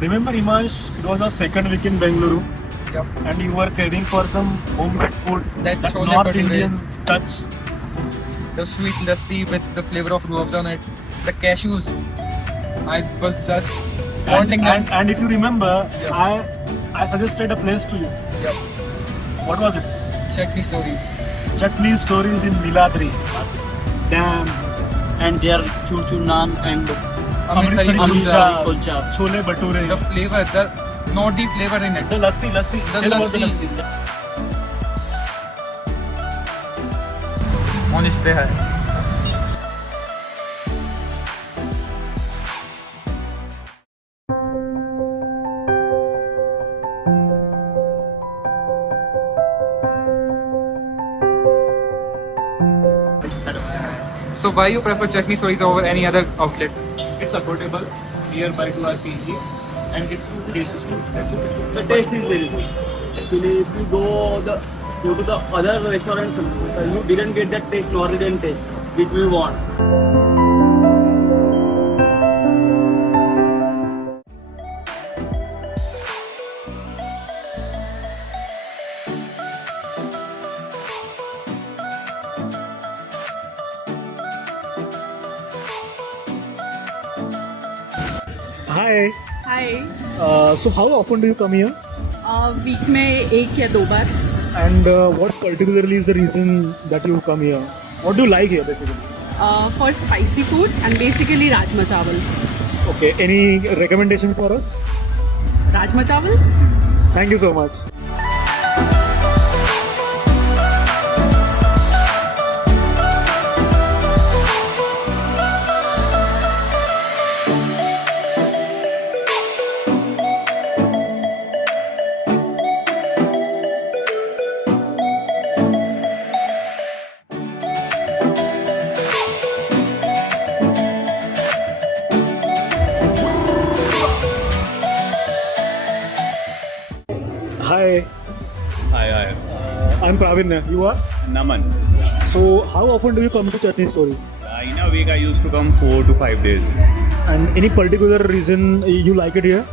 Remember, Imansh, it was our second week in Bengaluru, Yep. and you were craving for some homemade food, That chole North bhature. Indian touch. The sweet lassi with the flavor of ruafza on it, the cashews. I was just wanting them. And if you remember, Yeah. I suggested a place to you. Yep. What was it? Chutney stories. Chutney Stories in Niladri. Damn. And their chur naan and Amritsari Kulcha, kulchas. Chole Bhature. The flavor, not the flavor in it. The lassi. The Tell about the lassi. lassi. Monish, say hi. So why you prefer Chutney Stories over any other outlet? It's affordable, nearby to our PG, and its taste is good. That's it. The taste is very good. Actually, if you go to the other restaurants, you didn't get that taste, North Indian taste, which we want. Hi. Hi So how often do you come here? Week में एक या दो बार And what particularly is the reason that you come here? What do you like here basically? For spicy food and basically rajma चावल. Okay. Any recommendation for us? Rajma चावल. Thank you so much. Hi. Hi. I'm Pravin. You are? Naman. So how often do you come to Chutney Stories? In a week, I used to come 4 to 5 days. And any particular reason you like it here?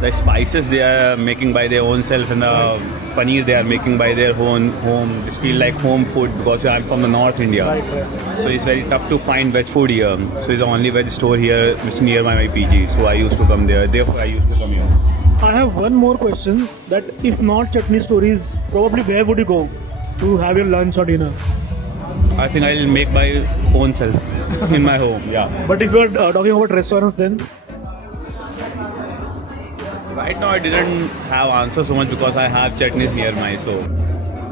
The spices they are making by their own self, and the paneer they are making by their own home. This feel like home food because I'm from the North India. So it's very tough to find veg food here. So it's the only veg store here which is near my PG. So I used to come there. Therefore, I used to come here. I have one more question. That if not Chutney Stories, probably where would you go to have your lunch or dinner? I think I'll make my own self in my home. Yeah. But if you're talking about restaurants, then Right now, I didn't have answer so much because I have chutneys near my so.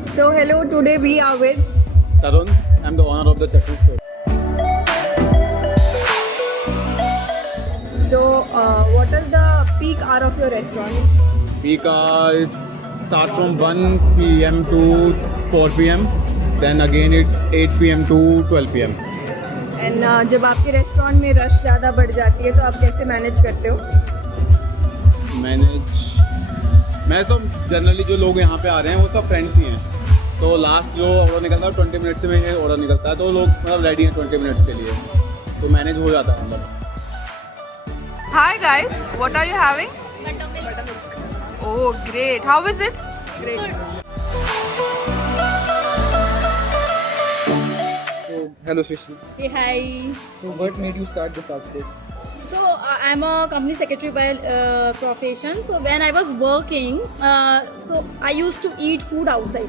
So hello, today we are with Tarun, I'm the owner of the chutney store. so what is the peak hour of your restaurant? Peak it starts from 1 p.m. to 4 p.m. Then again it 8 p.m. to 12 p.m. And जब आपके restaurant में rush ज़्यादा बढ़ जाती है तो आप कैसे मैनेज करते हो? मैं तो जनरली जो लोग यहाँ पे आ रहे हैं वो सब फ्रेंड्स ही हैं. तो लास्ट जो ऑर्डर निकलता है 20 मिनट्स में ये ऑर्डर निकलता है, तो लोग मतलब रेडी हैं 20 मिनट्स के लिए, तो मैनेज हो जाता है मतलब. Hi guys, what are you having? Buttermilk. Oh great, how is it? Great. So hello Srishi. Hey, hi. So what made you start this outlet? So I'm a company secretary by profession. So when I was working, so I used to eat food outside.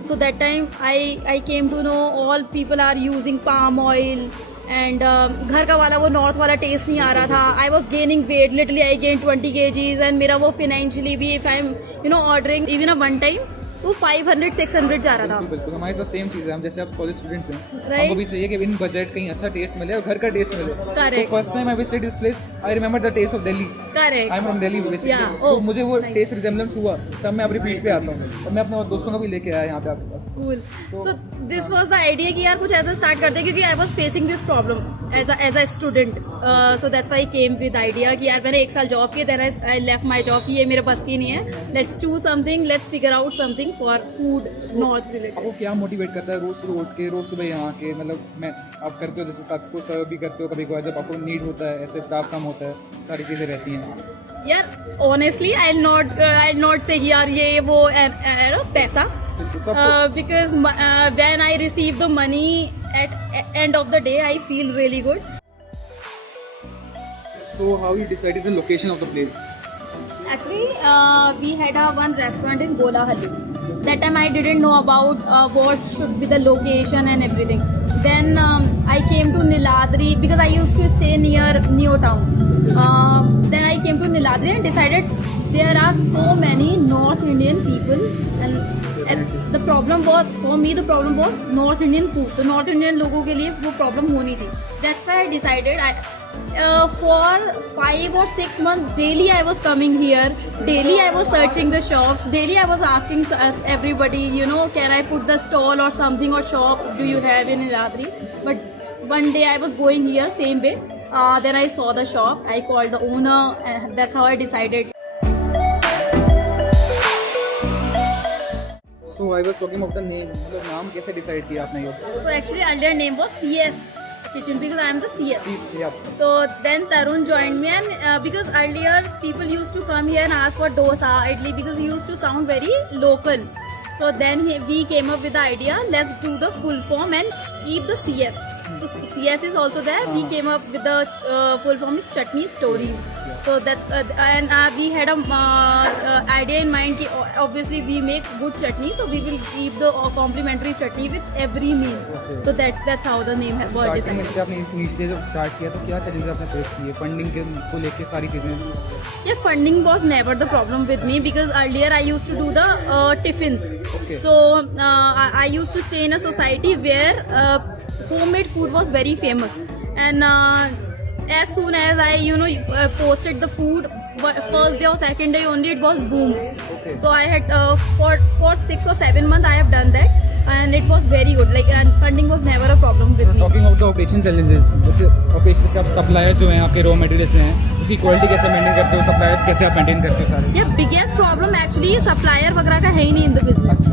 So that time I came to know all people are using palm oil and घर का वाला वो north वाला test नहीं आ रहा था. I was gaining weight. Literally I gained 20 kgs and मेरा वो financially भी if I'm ordering even a one time वो 500-600 जा रहा था. बिल्कुल हमारे साथ सेम चीज़ है. हम जैसे आप कॉलेज स्टूडेंट्स हैं, Right. हमको भी चाहिए कि इन बजट कहीं अच्छा टेस्ट मिले और घर का टेस्ट मिले. Correct. So first time I visited this place, I remember the taste of Delhi. Correct. I am from Delhi basically, Yeah. तो Oh, मुझे वो nice. टेस्ट रिजेम्बलेंस हुआ, तब मैं अब रिपीट पे आता हूँ और मैं अपने और दोस्तों को भी लेके आया यहाँ पे आपके पास. Cool. So this was the idea कि यार कुछ ऐसा स्टार्ट करते हैं, क्योंकि I was facing this problem as a student. So that's why I came with idea कि यार मैंने 1 साल जॉब की, then I left my job कि ये मेरे बस की नहीं है. Let's do something. Let's figure out something for food not related. आपको क्या मोटिवेट करता है रोज रोड के, रोज सुबह यहाँ के, मतलब मैं आप करते हो जैसे सबको सर्व भी करते हो, कभी कभार जब आपको नीड होता है, ऐसे स्टाफ कम होता है, सारी चीज़ें रहती हैं. यार honestly I'll not say यार ये वो पैसा, because when I receive the money at end of the day I feel really good. So how you decided the location of the place? Actually, we had one restaurant in Golahalli. That time I didn't know about what should be the location and everything. Then I came to Niladri because I used to stay near Neo Town. Then I came to Niladri and decided there are so many North Indian people, and the problem was for me. The problem was North Indian food. तो North Indian लोगों के लिए वो problem होनी थी. That's why I decided for 5 or 6 months daily I was coming here. Daily I was searching the shops. Daily I was asking everybody, you know, can I put the stall or something or shop do you have in Niladri? But one day I was going here same way. Then I saw the shop. I called the owner, and that's how I decided. So I was talking about the name. मतलब नाम कैसे decide किया आपने ये? So actually earlier name was CS Kitchen because I am the CS. Yeah. So then Tarun joined me, and because earlier people used to come here and ask for dosa, idli, because he used to sound very local. So then we came up with the idea, let's do the full form and keep the CS. So CS is also there. We came up with the full form is Chutney Stories. So that's and we had a idea in mind. Obviously we make good chutney, so we will keep the complimentary chutney with every meal. Okay. So that's how the name was Starting decided. से आपने initiative जब start किया तो क्या challenges आपने face किए funding के को लेके सारी चीज़ें? Yeah, funding was never the problem with me because earlier I used to do the tiffins. Okay. So I used to stay in a society where homemade food was very famous, and as soon as I posted the food, first day or second day only it was boom. Okay. So I had for 6 or 7 months I have done that, and it was very good. Like, and funding was never a problem with me. Talking about the operation challenges, जैसे operation से आप suppliers जो हैं आपके raw material से हैं, उसकी quality कैसे मेंटेन करते हो, सप्लायर्स कैसे आप मेंटेन करते हो सारे? Yeah, biggest problem actually supplier वगैरह का है ही नहीं in the business.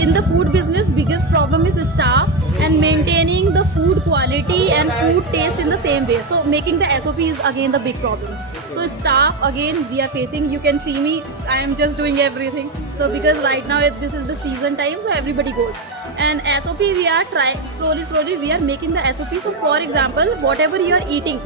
In the food business, biggest problem is staff and maintaining the food quality and food taste in the same way. So making the SOP is again the big problem. So staff again we are facing. You can see me, I am just doing everything. So because right now this is the season time, so everybody goes. And SOP we are trying slowly we are making the SOP. So for example, whatever you are eating,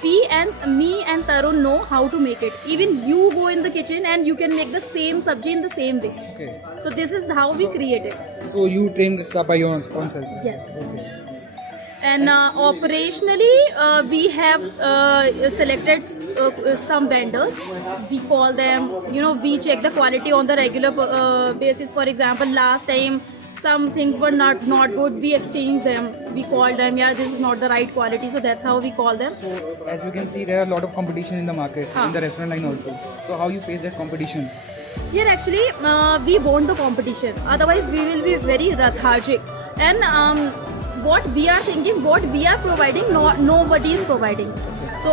me and Tarun know how to make it. Even you go in the kitchen and you can make the same sabji in the same way. Okay. So this is how we create it. So you train the staff by your own self? Yes. And operationally, we have selected some vendors. We call them, we check the quality on the regular basis. For example, last time some things were not good. We exchanged them. We called them, this is not the right quality. So that's how we call them. So as you can see, there are a lot of competition in the market, in the restaurant line also. So how you face that competition? Here actually, we want the competition. Otherwise, we will be very lethargic. And what we are thinking, what we are providing, nobody is providing. So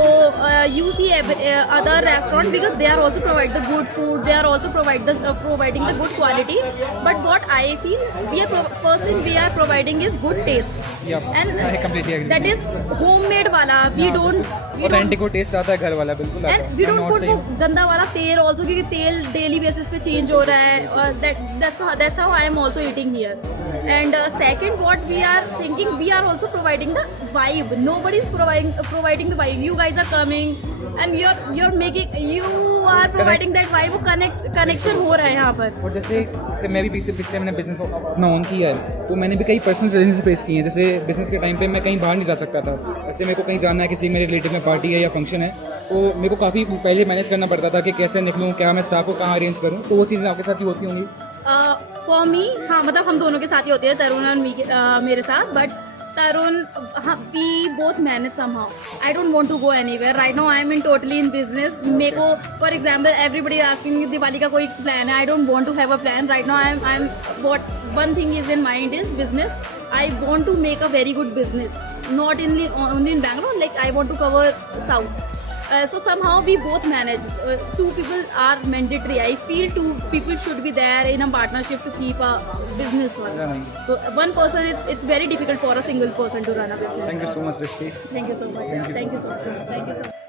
you see other restaurants, because they are also providing the good food, they are also providing the good quality. But what I feel, first thing we are providing is good taste. Yep, And I completely agree. that is homemade wala. We don't authentic को test आता है घर वाला, बिल्कुल आता है. and we don't I'm not put वो saying- गंदा वाला तेल also, क्योंकि तेल daily basis पे change हो रहा है, और that's how I am also eating here. And second, what we are thinking, we are also providing the vibe. Nobody is providing the vibe. You guys are coming and you are providing that vibe. वो connection हो रहा है यहाँ पर. और जैसे मैं भी पिछले मैंने बिजनेस अपना ऑन किया है, तो मैंने भी कई पर्सनल चैलेंजेस फेस किए हैं. जैसे बिजनेस के टाइम पे मैं कहीं बाहर नहीं जा सकता था. जैसे मेरे को कहीं जाना है, किसी मेरे रिलेटिव में पार्टी है या फंक्शन है, तो मेरे को काफ़ी पहले मैनेज करना पड़ता था कि कैसे निकलूँ, क्या मैं स्टाफ को कहाँ अरेंज करूँ. तो वो चीज़ें आपके साथ ही होती होंगी? फॉर मी, हाँ, मतलब हम दोनों के साथ ही होती है, तरुण और मेरे साथ. But Tarun, we both manage somehow. I don't want to go anywhere. Right now, I am totally in business. Meko, for example, everybody is asking me Diwali ka koi plan hai. I don't want to have a plan. Right now, I'm what one thing is in mind is business. I want to make a very good business. Not only in Bangalore. Like I want to cover South. So somehow we both manage. Two people are mandatory. I feel two people should be there in a partnership to keep a business run. So one person, it's very difficult for a single person to run a business. Thank you so much, Rishti. Thank you so much. Thank you so much. Thank you so much.